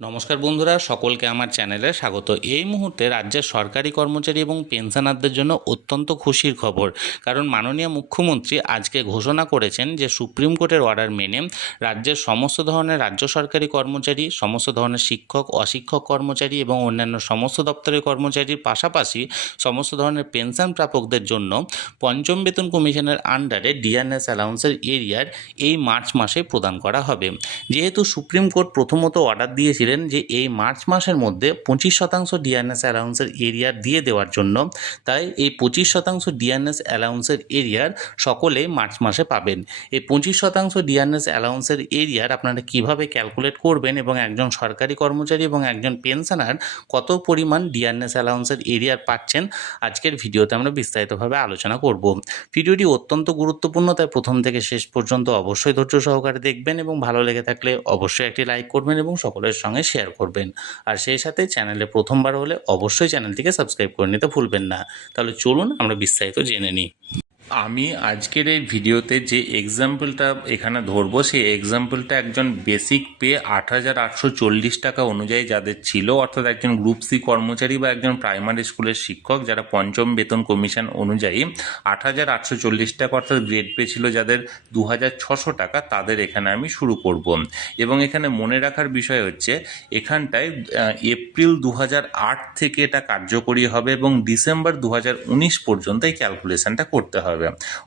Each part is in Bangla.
নমস্কার বন্ধুরা, সকলকে আমার চ্যানেলে স্বাগত। এই মুহূর্তে রাজ্যের সরকারি কর্মচারী এবং পেনশনারদের জন্য অত্যন্ত খুশির খবর, কারণ মাননীয় মুখ্যমন্ত্রী আজকে ঘোষণা করেছেন যে সুপ্রিম কোর্টের অর্ডার মেনে রাজ্যের সমস্ত ধরনের রাজ্য সরকারি কর্মচারী, সমস্ত ধরনের শিক্ষক, অশিক্ষক কর্মচারী এবং অন্যান্য সমস্ত দপ্তরের কর্মচারীর পাশাপাশি সমস্ত ধরনের পেনশন প্রাপকদের জন্য পঞ্চম বেতন কমিশনের আন্ডারে ডিআরএস অ্যালাউন্সের এরিয়ার এই মার্চ মাসে প্রদান করা হবে। যেহেতু সুপ্রিম কোর্ট প্রথমত অর্ডার দিয়েছিলেন যে এই মার্চ মাসের মধ্যে 25% ডিআরএস অ্যালাউন্সের এরিয়া দিয়ে দেওয়ার জন্য, তাই এই 25% ডিআরএস অ্যালাউন্সের এরিয়ার সকলেই মার্চ মাসে পাবেন। এই 25% ডিআরএস অ্যালাউন্সের এরিয়ার আপনারা কিভাবে ক্যালকুলেট করবেন এবং একজন সরকারি কর্মচারী এবং একজন পেনশনার কত পরিমাণ ডিআরএস অ্যালাউন্সের এরিয়ার পাচ্ছেন, আজকের ভিডিওতে আমরা বিস্তারিতভাবে আলোচনা করব। ভিডিওটি অত্যন্ত গুরুত্বপূর্ণ, তাই প্রথম থেকে শেষ পর্যন্ত অবশ্যই ধৈর্য সহকারে দেখবেন এবং ভালো লেগে থাকলে অবশ্যই একটি লাইক করবেন এবং সকলের সঙ্গে শেয়ার করবেন। আর সেই সাথে চ্যানেলে প্রথমবার হলে অবশ্যই চ্যানেলটিকে সাবস্ক্রাইব করে নিতে ভুলবেন না। তাহলে চলুন আমরা বিস্তারিত জেনে নিই। আমি আজকের এই ভিডিওতে যে এক্সাম্পলটা এখানে ধরবো, সেই এক্সাম্পলটা একজন বেসিক পে 8,840 টাকা অনুযায়ী যাদের ছিল, অর্থাৎ একজন গ্রুপ সি কর্মচারী বা একজন প্রাইমারি স্কুলের শিক্ষক যারা পঞ্চম বেতন কমিশন অনুযায়ী 8,840 টাকা অর্থাৎ গ্রেড পে ছিল যাদের 2,600 টাকা, তাদের এখানে আমি শুরু করব। এবং এখানে মনে রাখার বিষয় হচ্ছে এখানটায় এপ্রিল 2008 থেকে এটা কার্যকরী হবে এবং ডিসেম্বর 2019 পর্যন্ত এই ক্যালকুলেশনটা করতে হবে।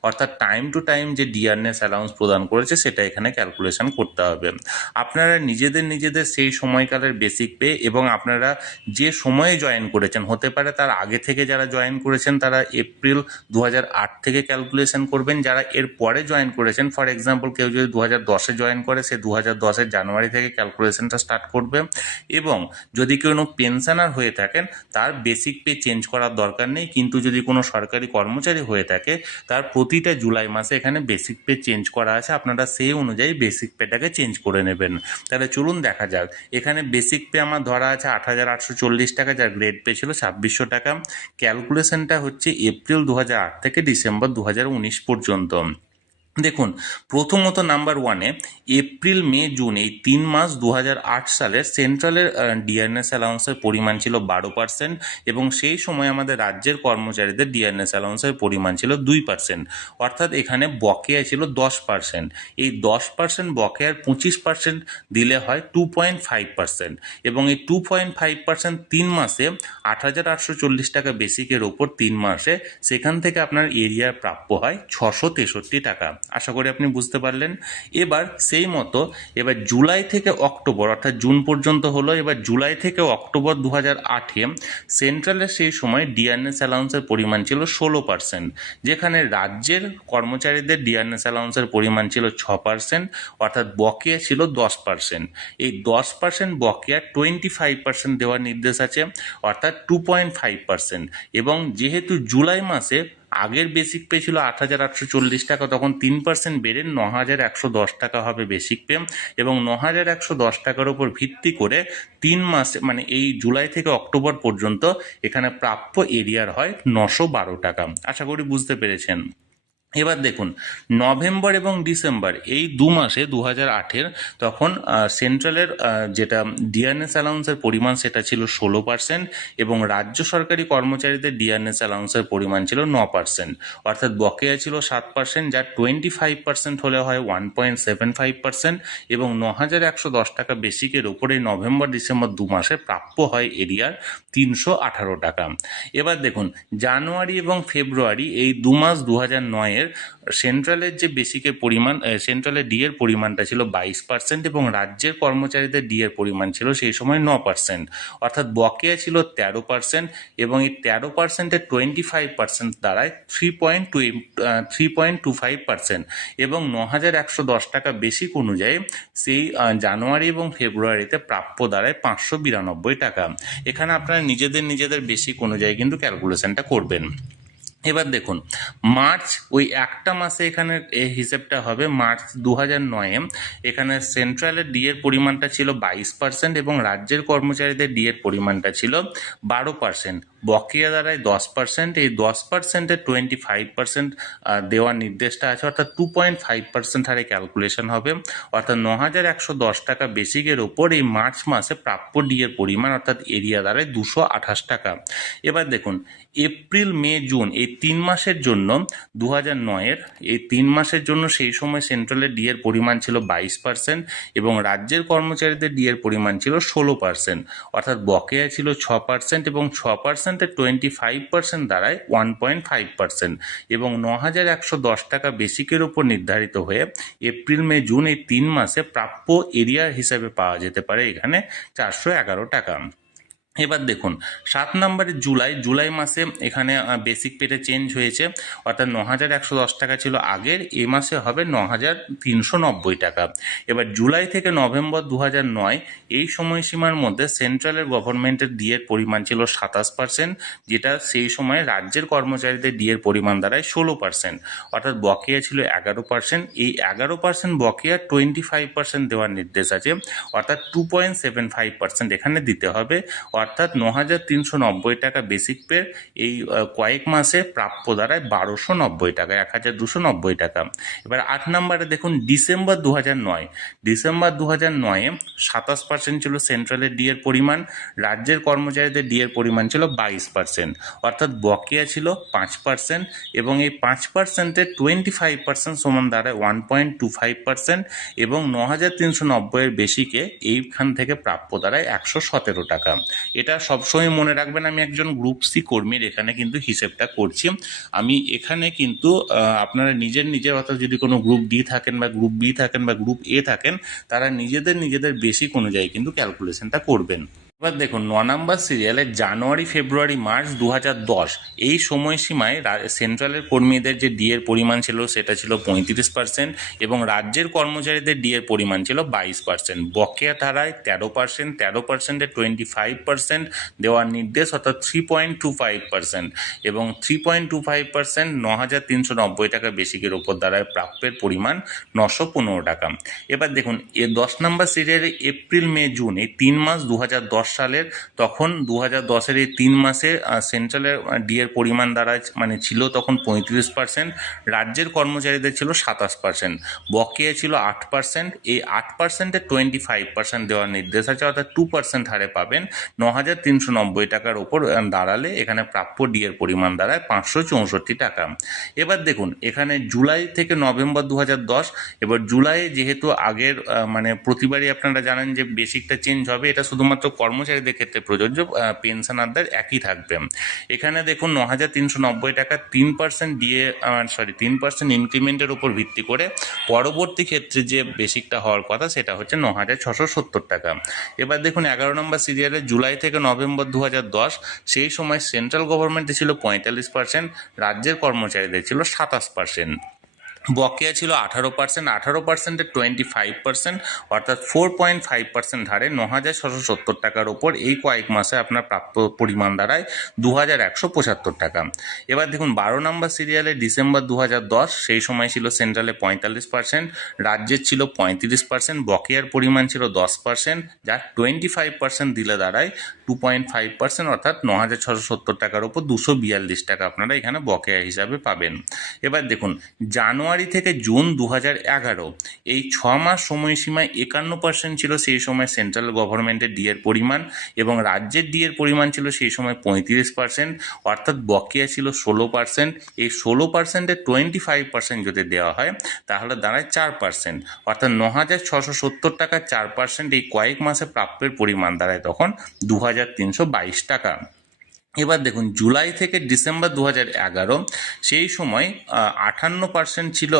অর্থাৎ টাইম টু টাইম যে ডিআরএস অ্যালাউন্স প্রদান করেছে সেটা এখানে ক্যালকুলেশন করতে হবে। আপনারা নিজেদের সেই সময়কালের বেসিক পে এবং আপনারা যে সময়ে জয়েন করেছেন, হতে পারে তার আগে থেকে যারা জয়েন করেছেন তারা এপ্রিল 2008 থেকে ক্যালকুলেশন করবেন, যারা এর পরে জয়েন করেছেন, ফর এক্সাম্পল কেউ যদি 2010-এ জয়েন করে সে 2010-এর জানুয়ারি থেকে ক্যালকুলেশনটা স্টার্ট করবে। এবং যদি কোনো পেনশনার হয়ে থাকেন তার বেসিক পে চেঞ্জ করার দরকার নেই, কিন্তু যদি কোনো সরকারি কর্মচারী হয়ে থাকে তার প্রতিটা জুলাই মাসে এখানে বেসিক পে চেঞ্জ করা আছে, আপনারা সেই অনুযায়ী বেসিক পেটাকে চেঞ্জ করে নেবেন। তাহলে চলুন দেখা যাক। এখানে বেসিক পে আমার ধরা আছে 8,840 টাকা, যার গ্রেড পে ছিল 2,600 টাকা। ক্যালকুলেশনটা হচ্ছে এপ্রিল 2008 থেকে ডিসেম্বর 2019 পর্যন্ত। দেখুন, প্রথমত নাম্বার ওয়ানে এপ্রিল মে জুন এই 3 মাস 2008 সালের সেন্ট্রালের ডিআরএস অ্যালাউন্সের পরিমাণ ছিল 12% এবং সেই সময় আমাদের রাজ্যের কর্মচারীদের ডিআরএস অ্যালাউন্সের পরিমাণ ছিল 2%, অর্থাৎ এখানে বকেয়া ছিল 10%। এই 10% বকেয়ার 25% দিলে হয় 2.5%, এবং এই 2.5% 3 মাসে 8,840 টাকা বেসিকের ওপর 3 মাসে, সেখান থেকে আপনার এরিয়ার প্রাপ্য হয় 663 টাকা। আশা করি আপনি বুঝতে পারলেন। এবার সেই মতো এবার জুলাই থেকে অক্টোবর, অর্থাৎ জুন পর্যন্ত হলো, এবার জুলাই থেকে অক্টোবর 2008-এ সেন্ট্রালের সেই সময় ডিআরএস অ্যালাউন্সের পরিমাণ ছিল 16%, যেখানে রাজ্যের কর্মচারীদের ডিআরএস অ্যালাউন্সের পরিমাণ ছিল 6%, অর্থাৎ বকেয়া ছিল 10%। এই 10% বকেয়া 25% দেওয়ার নির্দেশ আছে, অর্থাৎ 2.5%। এবং যেহেতু জুলাই মাসে আগের বেসিক পে ছিল 8,840 টাকা, তখন 3% বেড়ে 9,110 টাকা হবে বেসিক পে, এবং 9,110 টাকার উপর ভিত্তি করে 3 মাসে মানে এই জুলাই থেকে অক্টোবর পর্যন্ত এখানে প্রাপ্য এরিয়ার হয় 912 টাকা। আশা করি বুঝতে পেরেছেন। এবার দেখুন, নভেম্বর এবং ডিসেম্বর এই 2 মাসে 2008-এর তখন সেন্ট্রালের যেটা ডিআরএস অ্যালাউন্সের পরিমাণ সেটা ছিল 16%, এবং রাজ্য সরকারি কর্মচারীদের ডিআরএস অ্যালাউন্সের পরিমাণ ছিল 9%, অর্থাৎ বকেয়া ছিল 7%, যার 25% হলে হয় 1.75%, এবং 9,110 টাকা বেসিকের ওপরে নভেম্বর ডিসেম্বর 2 মাসে প্রাপ্য হয় এরিয়ার 318 টাকা। এবার দেখুন, জানুয়ারি এবং ফেব্রুয়ারি এই 2 মাস 2009-এর সেন্ট্রালের যে বেসিকের পরিমাণ, সেন্ট্রালের ডি এর পরিমাণটা ছিল 22%, এবং রাজ্যের কর্মচারীদের ডি এর পরিমাণ ছিল সেই সময় 9%, অর্থাৎ বকেয়া ছিল 13%, এবং এই 13%-এর 25% দাঁড়ায় 3.25%, এবং 9,110 টাকা বেসিক অনুযায়ী সেই জানুয়ারি এবং ফেব্রুয়ারিতে প্রাপ্য দাঁড়ায় 592 টাকা। এখানে আপনারা নিজেদের বেসিক অনুযায়ী কিন্তু ক্যালকুলেশনটা করবেন। এবার দেখুন মার্চ ওই একটা মাসে এখানে হিসেবটা হবে মার্চ 2009-এ এখানে সেন্ট্রালের ডিএর পরিমাণটা ছিল 22% এবং রাজ্যের কর্মচারীদের ডিএর পরিমাণটা ছিল 12%। বকেয়া দাঁড়ায় 10%। এই 10%-এর 25% দেওয়ার নির্দেশটা আছে, অর্থাৎ 2.5% হারে ক্যালকুলেশন হবে, অর্থাৎ 9,110 টাকা বেসিকের ওপর এই মার্চ মাসে প্রাপ্য ডিএর পরিমাণ অর্থাৎ এরিয়া দাঁড়ায় 228 টাকা। এবার দেখুন এপ্রিল মে জুন এই 3 মাসের জন্য 2009-এর এই 3 মাসের জন্য সেই সময় সেন্ট্রালের ডিএর পরিমাণ ছিল 22% এবং রাজ্যের কর্মচারীদের ডিএর পরিমাণ ছিল 16%, অর্থাৎ বকেয়া ছিল 6% এবং 6%-এর 25% দাঁড়ায় 1.5% এবং 9,110 টাকা বেসিকের ওপর নির্ধারিত হয়ে এপ্রিল মে জুন এই 3 মাসে প্রাপ্য এরিয়া হিসাবে পাওয়া যেতে পারে এখানে 411 টাকা। এবার দেখুন 7 নম্বরে জুলাই মাসে এখানে বেসিক পেতে চেঞ্জ হয়েছে, অর্থাৎ 9,110 টাকা ছিল আগের, এ মাসে হবে 9,390 টাকা। এবার জুলাই থেকে নভেম্বর 2009 এই সময়সীমার মধ্যে সেন্ট্রালের গভর্নমেন্টের ডিএর পরিমাণ ছিল 27%, যেটা সেই সময় রাজ্যের কর্মচারীদের ডিএর পরিমাণ দাঁড়ায় 16%, অর্থাৎ বকেয়া ছিল 11%। এই 11% বকেয়া 25% দেওয়ার নির্দেশ আছে, অর্থাৎ 2.75% এখানে দিতে হবে, অর্থাৎ 9,390 টাকা বেসিক পে এই কয়েক মাসে প্রাপ্য দাঁড়ায় 1,290 টাকা, 1,290 টাকা। এবার 8 নম্বরে দেখুন ডিসেম্বর 2009 2009-এ 27% ছিল সেন্ট্রালের ডিএর পরিমাণ, রাজ্যের কর্মচারীদের ডিএর পরিমাণ ছিল 22%, অর্থাৎ বকেয়া ছিল 5% এবং এই 5%-এর 25% সমান দাঁড়ায় 1.25% এবং 9,390-এর বেশিকে এইখান থেকে প্রাপ্য দাঁড়ায় 117 টাকা। এটা সবসময় মনে রাখবেন, আমি একজন গ্রুপ সি কর্মীর এখানে কিন্তু হিসেবটা করছি। আমি এখানে কিন্তু আপনারা নিজের অর্থাৎ যদি কোনো গ্রুপ ডি থাকেন বা গ্রুপ বি থাকেন বা গ্রুপ এ থাকেন, তারা নিজেদের বেসিক অনুযায়ী কিন্তু ক্যালকুলেশনটা করবেন। এবার দেখুন 9 নম্বর সিরিয়ালে জানুয়ারি ফেব্রুয়ারি মার্চ 2010 এই সময়সীমায় সেন্ট্রালের কর্মীদের যে ডিএর পরিমাণ ছিল সেটা ছিল 35% এবং রাজ্যের কর্মচারীদের ডিএর পরিমাণ ছিল 22%। বকেয়া ধারায় 13%, 13%-এর 25% দেওয়ার নির্দেশ, অর্থাৎ 3.25% এবং 3.25% 9,390 টাকা বেসিকের ওপর দ্বারায় প্রাপ্যের পরিমাণ 915 টাকা। এবার দেখুন 10 নম্বর সিরিয়ালে এপ্রিল মে জুন এই 3 মাস 2010 সালের, তখন 2010-এর এই 3 মাসে সেন্ট্রালের ডিএর পরিমাণ দ্বারা মানে ছিল তখন 35%, রাজ্যের কর্মচারীদের ছিল 27%, বকেয়া ছিল 8%। এই 8%-এর 25% দেওয়ার নির্দেশ আছে, অর্থাৎ 2% হারে পাবেন 9,390 টাকার ওপর দাঁড়ালে এখানে প্রাপ্য ডিএর পরিমাণ দাঁড়ায় 564 টাকা। এবার দেখুন এখানে জুলাই থেকে নভেম্বর 2010, এবার জুলাইয়ে যেহেতু আগের মানে প্রতিবারই আপনারা জানেন যে বেসিকটা চেঞ্জ হবে, এটা শুধুমাত্র কর্মচারীদের ক্ষেত্রে প্রযোজ্য, পেনশনারদের একই থাকবে। এখানে দেখুন 9,390 টাকা 3% ডিএ 3% ইনক্রিমেন্টের উপর ভিত্তি করে পরবর্তী ক্ষেত্রে যে বেসিকটা হওয়ার কথা সেটা হচ্ছে 9,670 টাকা। এবার দেখুন 11 নম্বর সিরিয়ালে জুলাই থেকে নভেম্বর 2010 সেই সময় সেন্ট্রাল গভর্নমেন্টে ছিল 45%, রাজ্যের কর্মচারীদের ছিল 27%, বকেয়া ছিল 18%, 18%-এর 25% অর্থাৎ 4.5% হারে 9,670 টাকার ওপর এই কয়েক মাসে আপনার প্রাপ্য পরিমাণ দাঁড়ায় 2,175 টাকা। এবার দেখুন 12 নম্বর সিরিয়ালে ডিসেম্বর 2010 সেই সময় ছিল সেন্ট্রালে 45%, রাজ্যের ছিল 35%, বকেয়ার পরিমাণ ছিল 10%, যার 25% দিলে দাঁড়ায় 2.5% অর্থাৎ 9,670 টাকার ওপর 242 টাকা আপনারা এখানে বকেয়া হিসাবে পাবেন। এবার দেখুন জানুয়ারি থেকে জুন 2011 এই 6 মাস সময়সীমায় 51% ছিল সেই সময় সেন্ট্রাল গভর্নমেন্টের ডিএর পরিমাণ এবং রাজ্যের ডিএর পরিমাণ ছিল সেই সময় 35%, অর্থাৎ বকেয়া ছিল 16%। এই 16%-এর 25% যদি দেওয়া হয় তাহলে দাঁড়ায় 4%, অর্থাৎ 9,670 টাকা 4% এই কয়েক মাসে প্রাপ্যের পরিমাণ দাঁড়ায় তখন 2,322 টাকা। এবার দেখুন জুলাই থেকে ডিসেম্বর 2011 সেই সময় 58% ছিল।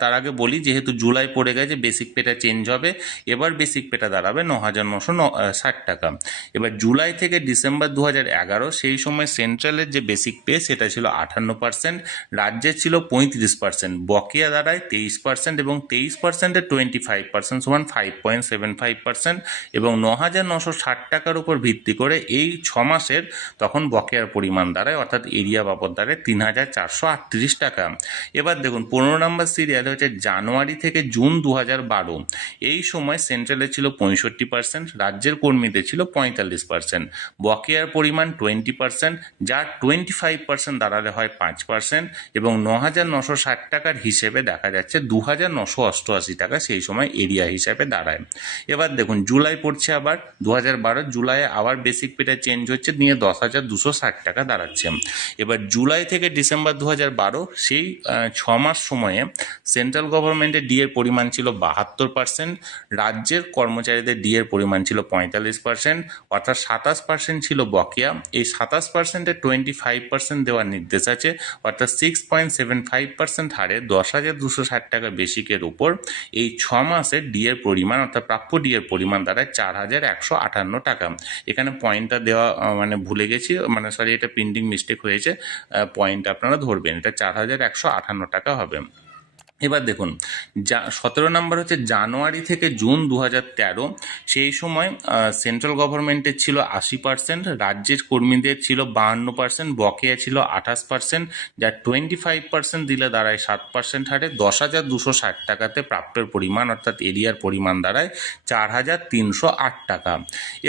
তার আগে বলি যেহেতু জুলাই পড়ে গেছে বেসিক পেটা চেঞ্জ হবে, এবার বেসিক পেটা দাঁড়াবে 9,960 টাকা। এবার জুলাই থেকে ডিসেম্বর 2011 সেই সময় সেন্ট্রালের যে বেসিক পে সেটা ছিল 58%, রাজ্যের ছিল 35%, বকেয়া দাঁড়ায় 23% এবং 23%-এর 25% সমান 5.75% এবং 9,960 টাকার উপর ভিত্তি করে এই 6 মাসের তখন বকেয়ার পরিমাণ দাঁড়ায়, অর্থাৎ এরিয়া বাবদ দাঁড়ায় 3,438 টাকা। এবার দেখুন 15 নম্বর সিরিয়াল হচ্ছে জানুয়ারি থেকে জুন 2012, এই সময় সেন্ট্রালে ছিল 65%, রাজ্যের কর্মীদের ছিল 45%, বকেয়ার পরিমাণ 20%, যার 25% দাঁড়ালে হয় 5%, এবং 9,960 টাকার হিসেবে দেখা যাচ্ছে 2,988 টাকা সেই সময় এরিয়া হিসাবে দাঁড়ায়। এবার দেখুন জুলাই পড়ছে আবার 2012, জুলাইয়ে আবার বেসিক পেটা চেঞ্জ হচ্ছে, নিয়ে 10,260 টাকা দাঁড়াচ্ছে। এবার জুলাই থেকে ডিসেম্বর 2012 সেই 6 মাস সময়ে সেন্ট্রাল গভর্নমেন্টের ডি এর পরিমাণ ছিল 72%, রাজ্যের কর্মচারীদের ডি এর পরিমাণ ছিল 45%, অর্থাৎ 27% ছিল বকেয়া। এই 27%-এর 25% দেওয়ার নির্দেশ আছে, অর্থাৎ 6.75% হারে 10,260 টাকা বেসিকের উপর এই 6 মাসের ডি এর পরিমাণ, অর্থাৎ প্রাপ্য ডি এর পরিমাণ দাঁড়ায় 4,158 টাকা। এখানে পয়েন্টটা দেওয়া ভুলে গেছি, সরি, এটা প্রিন্টিং মিস্টেক হয়েছে, পয়েন্ট আপনারা ধরবেন, এটা 4,158 টাকা হবে। এবার দেখুন 17 নম্বর হচ্ছে জানুয়ারি থেকে জুন 2013, সেই সময় সেন্ট্রাল গভর্নমেন্টের ছিল 80%, রাজ্যের কর্মীদের ছিল 52%, বকেয়া ছিল 28%, যার 25% দিলে দাঁড়ায় 7% হারে 10,260 টাকাতে প্রাপ্যের পরিমাণ, অর্থাৎ এরিয়ার পরিমাণ দাঁড়ায় 4,308 টাকা।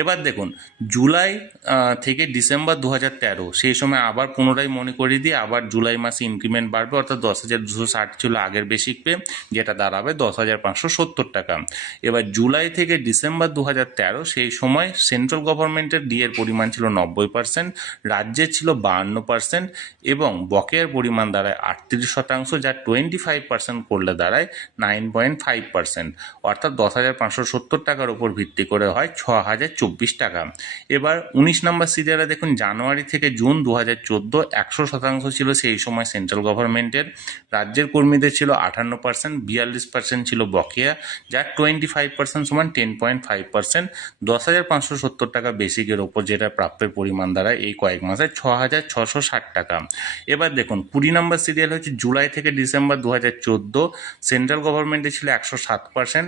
এবার দেখুন জুলাই থেকে ডিসেম্বর 2013, সেই সময় আবার পুনরায় মনে করিয়ে দিয়ে আবার জুলাই মাসে ইনক্রিমেন্ট বাড়বে, অর্থাৎ 10,260 ছিল আগের বেসিক পে, যেটা দাঁড়াবে 10,570 টাকা। এবার জুলাই থেকে ডিসেম্বর 2013, সেই সময় সেন্ট্রাল গভর্নমেন্টের ডি এর পরিমাণ ছিল 90%, রাজ্যের ছিল 52%, এবং বকেয়ার পরিমাণ দাঁড়ায় 38%, যা 25% করলে দাঁড়ায় 9.5%, অর্থাৎ 10,570 টাকার উপর ভিত্তি করে হয় 6,024 টাকা। এবার 19 নম্বর সিরিয়ালে দেখুন জানুয়ারি থেকে জুন 2014, 100% ছিল সেই সময় সেন্ট্রাল গভর্নমেন্টের, রাজ্যের কর্মীদের ছিল 58%, 42% ছিল বকেয়া, যার 25% সমান 10.5%, 10,570 টাকা বেসিকের ওপর যেটা প্রাপ্যের পরিমাণ দ্বারা এই কয়েক মাসে 6,660 টাকা। এবার দেখুন 20 নম্বর সিরিয়াল হচ্ছে জুলাই থেকে ডিসেম্বর 2014, সেন্ট্রাল গভর্নমেন্টে ছিল 107%,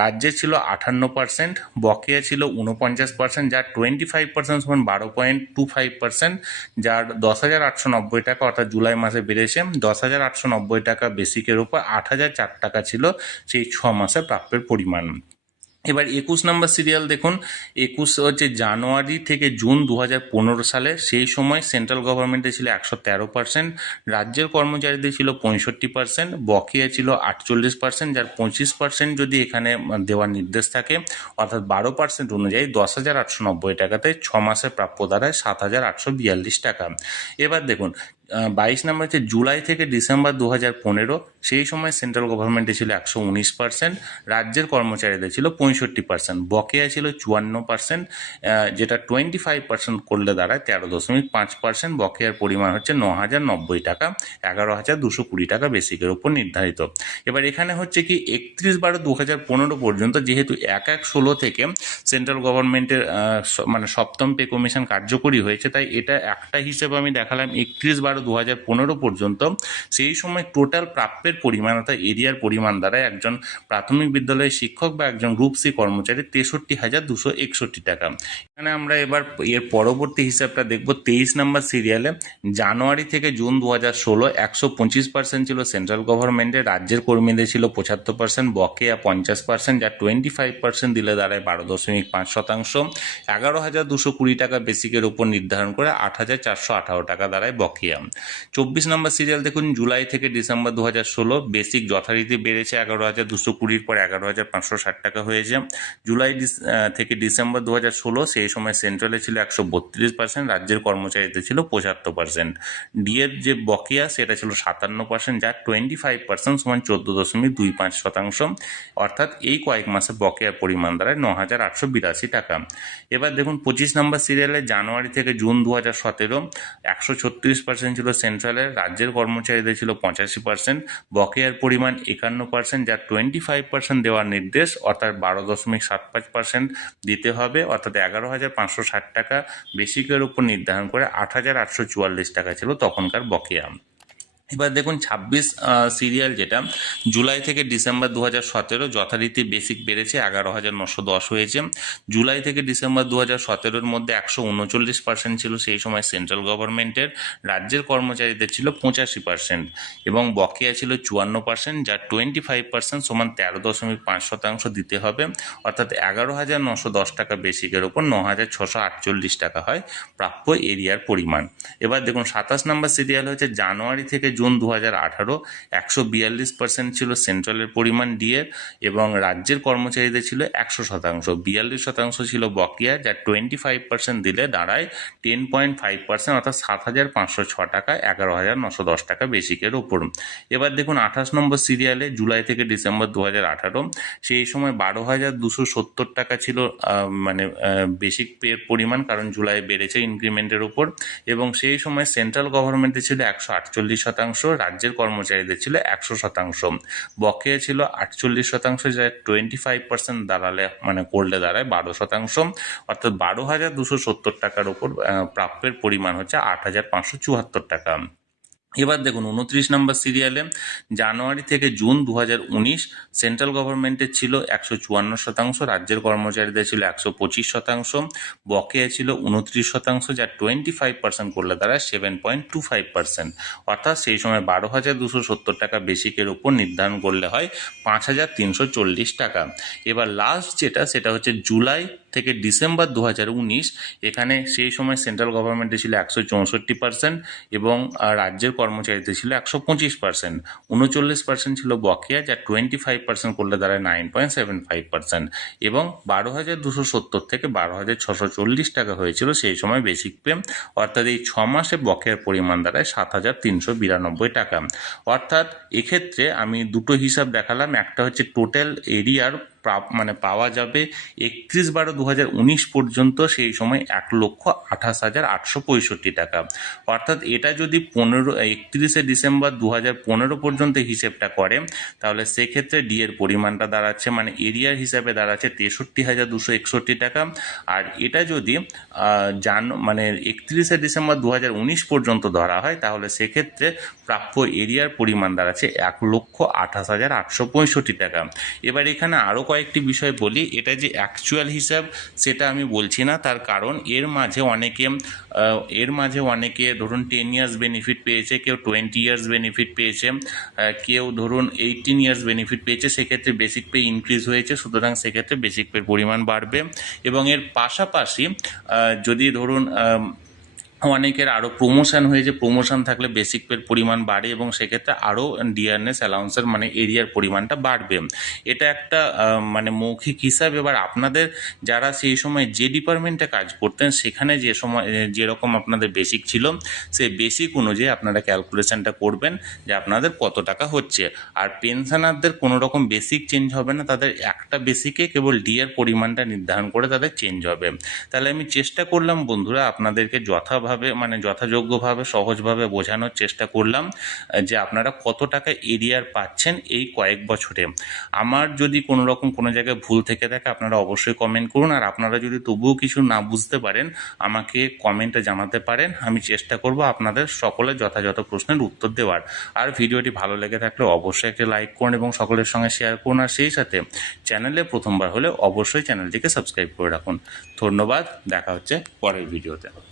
রাজ্যে ছিল 58%, বকেয়া ছিল 49%, যার 25% সমান 12.25%, যার 10,890 টাকা, অর্থাৎ জুলাই মাসে বেড়েছে 10,890 টাকা বেসিকের উপর 8,004 টাকা ছিল সেই 6 মাসে প্রাপ্যের পরিমাণ। এবার 21 নম্বর সিরিয়াল দেখুন, 21 হচ্ছে জানুয়ারি থেকে জুন 2015 সালে, সেই সময় সেন্ট্রাল গভর্নমেন্টে ছিল 113%, রাজ্যের কর্মচারীদের ছিল 65%, বকেয়া ছিল 48%, যার 25% যদি এখানে দেওয়ার নির্দেশ থাকে, অর্থাৎ 12% অনুযায়ী 10,890 টাকাতে 6 মাসের প্রাপ্য দাঁড়ায় 7,842 টাকা। এবার দেখুন 22 নম্বর হচ্ছে জুলাই থেকে ডিসেম্বর 2015, সেই সময় সেন্ট্রাল গভর্নমেন্টে ছিল 119%, রাজ্যের কর্মচারীদের ছিল 65%, বকেয়া ছিল 54%, যেটা 25% করলে দাঁড়ায় 13.5%, বকেয়ার পরিমাণ হচ্ছে 9,090 টাকা, 11,220 টাকা বেসিকের উপর নির্ধারিত। এবার এখানে হচ্ছে কি 31/12/2015 পর্যন্ত, যেহেতু 1/1/16 থেকে সেন্ট্রাল গভর্নমেন্টের সপ্তম পে কমিশন কার্যকরী হয়েছে, তাই এটা একটা হিসেবে আমি দেখালাম 31/12/2015 পর্যন্ত। সেই সময় টোটাল প্রাপ্যের পরিমাণ, অর্থাৎ এরিয়ার পরিমাণ দ্বারা একজন প্রাথমিক বিদ্যালয়ের শিক্ষক বা একজন গ্রুপ সি কর্মচারী 63,261 টাকা। এখানে আমরা এবার এর পরবর্তী হিসাবটা দেখব 23 নম্বর সিরিয়ালে। জানুয়ারি থেকে জুন 2016 125% ছিল সেন্ট্রাল গভর্নমেন্টের, রাজ্যের কর্মীদের ছিল 75%, বকেয়া 50%, যা 25% দিলে দাঁড়ায় 12.5%, 11,220 টাকা বেসিকের উপর নির্ধারণ করে 8,418 টাকা দাঁড়ায় বকেয়া। 24 নম্বর সিরিয়াল দেখুন, জুলাই থেকে ডিসেম্বর 2016 বেসিক যথারীতি বেড়েছে 11,220 পর 11,560 টাকা হয়েছে। জুলাই থেকে ডিসেম্বর 2016 সেই সময় সেন্ট্রালে ছিল 132%, রাজ্যের কর্মচারীদের ছিল 75%, ডিএর যে বকেয়া সেটা ছিল 57%, যার 25% সমান 14.25%, অর্থাৎ এই কয়েক মাসে বকেয়ার পরিমাণ দাঁড়ায় 9,882 টাকা। এবার দেখুন 25 নম্বর সিরিয়ালে জানুয়ারি থেকে জুন 2017 136% ছিল সেন্ট্রালের, রাজ্যের কর্মচারীদের ছিল 85%, বকেয়ার পরিমাণ 51%, যার 25% দেওয়ার নির্দেশ, অর্থাৎ 12.75% দিতে হবে, অর্থাৎ 11,560 টাকা বেসিকের উপর নির্ধারণ করে 8,844 টাকা ছিল তখনকার বকেয়া। এবার দেখুন 26 সিরিয়াল যেটা জুলাই থেকে ডিসেম্বর 2017 যথারীতি বেসিক বেড়েছে 11,910 হয়েছে। জুলাই থেকে ডিসেম্বর 2017-র মধ্যে 139% ছিল সেই সময় সেন্ট্রাল গভর্নমেন্টের, রাজ্যের কর্মচারীদের ছিল 85% এবং বকেয়া ছিল 54%, যার 25% সমান 13.5% দিতে হবে, অর্থাৎ 11,910 টাকা বেসিকের ওপর 9,648 টাকা হয় প্রাপ্য এরিয়ার পরিমাণ। এবার দেখুন 27 নম্বর সিরিয়াল হচ্ছে জানুয়ারি থেকে জুন 2018, 142% ছিল সেন্ট্রালের পরিমাণ ডিএর এবং রাজ্যের কর্মচারীদের ছিল 100%, 42% ছিল বকেয়া, যার 25% দিলে দাঁড়ায় 10.5%, অর্থাৎ 7,506 টাকা 11,910 টাকা বেসিকের ওপর। এবার দেখুন 28 নম্বর সিরিয়ালে জুলাই থেকে ডিসেম্বর 2018, সেই সময় 12,270 টাকা ছিল মানে বেসিক পে পরিমাণ, কারণ জুলাই বেড়েছে ইনক্রিমেন্টের উপর, এবং সেই সময় সেন্ট্রাল গভর্নমেন্টের ছিল 148%, রাজ্যের কর্মচারীদের ছিল 100%, বকেয়া ছিল 48%, যা 25% দাঁড়ালে মানে করলে দাঁড়ায় 12%, অর্থাৎ 12,270 টাকার উপর প্রাপ্যের পরিমাণ হচ্ছে 8,574 টাকা। এবার দেখুন 29 নম্বর সিরিয়ালে জানুয়ারি থেকে জুন 2019 সেন্ট্রাল গভর্নমেন্টের ছিল 154%, রাজ্যের কর্মচারীদের ছিল 125%, বকেয়া ছিল 29%, যা 25% করলে তারা 7.25%, অর্থাৎ সেই সময় 12,270 টাকা বেসিকের উপর নির্ধারণ করলে হয় 5,340 টাকা। এবার লাস্ট যেটা সেটা হচ্ছে জুলাই থেকে ডিসেম্বর 2019, এখানে সেই সময় সেন্ট্রাল গভর্নমেন্টে ছিল 164% এবং রাজ্যের কর্মচারীদের ছিল 125%, 39% ছিল বকেয়া, যা 25% করলে দাঁড়ায় 9.75%, এবং 12,270 থেকে 12,640 টাকা হয়েছিল সেই সময় বেসিক পে, অর্থাৎ এই 6 মাসে বকেয়ার পরিমাণ দাঁড়ায় 7,392 টাকা। অর্থাৎ এক্ষেত্রে আমি দুটো হিসাব দেখালাম, একটা হচ্ছে টোটাল এরিয়ার মানে পাওয়া যাবে 31/12/2019 পর্যন্ত, সেই সময় 1,28,865 টাকা, অর্থাৎ এটা যদি 31শে ডিসেম্বর 2015 পর্যন্ত হিসেবটা করে তাহলে সেক্ষেত্রে ডি এর পরিমাণটা দাঁড়াচ্ছে মানে এরিয়ার হিসাবে দাঁড়াচ্ছে 63,261 টাকা। আর এটা যদি মানে 31শে ডিসেম্বর 2019 পর্যন্ত ধরা হয় তাহলে সেক্ষেত্রে প্রাপ্য এরিয়ার পরিমাণ দাঁড়াচ্ছে 1,28,865 টাকা। এবার এখানে আরও কয়েকটি বিষয় বলি, এটা যে অ্যাকচুয়াল হিসাব সেটা আমি বলছি না, তার কারণ এর মাঝে অনেকে ধরুন 10 ইয়ার্স বেনিফিট পেয়েছে, কেউ 20 ইয়ার্স বেনিফিট পেয়েছে, কেউ ধরুন 18 ইয়ার্স বেনিফিট পেয়েছে, সেক্ষেত্রে বেসিক পে ইনক্রিজ হয়েছে, সুতরাং সেক্ষেত্রে বেসিক পের পরিমাণ বাড়বে। এবং এর পাশাপাশি যদি ধরুন অনেকের আরও প্রমোশন হয়েছে, প্রমোশন থাকলে বেসিক পের পরিমাণ বাড়ে এবং সেক্ষেত্রে আরও ডিয়ারনেস অ্যালাউন্সের মানে এরিয়ার পরিমাণটা বাড়বে। এটা একটা মানে মৌখিক হিসাব। এবার আপনাদের যারা সেই সময় যে ডিপার্টমেন্টে কাজ করতেন সেখানে যে সময় যেরকম আপনাদের বেসিক ছিল সেই বেসিক অনুযায়ী আপনারা ক্যালকুলেশনটা করবেন যে আপনাদের কত টাকা হচ্ছে। আর পেনশনারদের কোনো রকম বেসিক চেঞ্জ হবে না, তাদের একটা বেসিকে কেবল ডিয়ার পরিমাণটা নির্ধারণ করে তাদের চেঞ্জ হবে। তাহলে আমি চেষ্টা করলাম বন্ধুরা আপনাদেরকে যথাযোগ্যভাবে সহজভাবে বোঝানোর চেষ্টা করলাম যে আপনারা কত টাকা এরিয়ার পাচ্ছেন এই কয়েক বছরে। আমার যদি কোনো রকম কোনো জায়গায় ভুল থেকে থাকে আপনারা অবশ্যই কমেন্ট করুন, আর আপনারা যদি তবুও কিছু না বুঝতে পারেন আমাকে কমেন্টে জানাতে পারেন, আমি চেষ্টা করব আপনাদের সকলের যথাযথ প্রশ্নের উত্তর দেওয়ার। আর ভিডিওটি ভালো লেগে থাকলে অবশ্যই একটি লাইক করুন এবং সকলের সঙ্গে শেয়ার করুন, আর সেই সাথে চ্যানেলে প্রথমবার হলে অবশ্যই চ্যানেলটিকে সাবস্ক্রাইব করে রাখুন। ধন্যবাদ, দেখা হচ্ছে পরের ভিডিওতে।